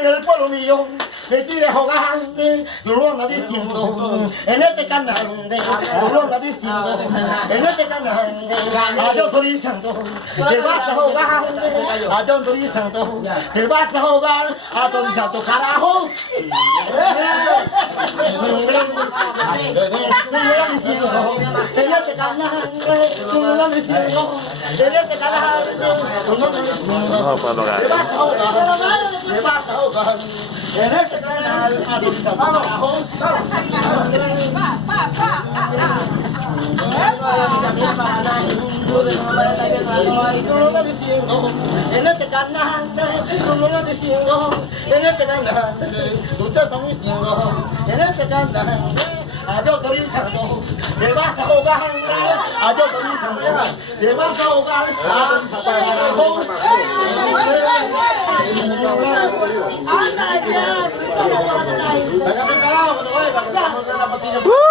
en el pueblo mío, me tires jugando, tú lo andas diciendo, en este canal, tú lo andas diciendo, en este canal, a yo autorizando, te vas a jugar, a yo autorizando, te vas a jugar, autorizando, carajo. En este canal, tú lo andas diciendo, en este canal, tú lo andas diciendo, te vas a jugar, te vas a jugar, en este canal, autorizando, carajo. Tú lo estás diciendo, en este canal, tú lo estás diciendo, en este canal, tú te estás diciendo, en este canal, a yo autorizando, te vas a jugar, a yo autorizando, te vas a jugar, anda ya,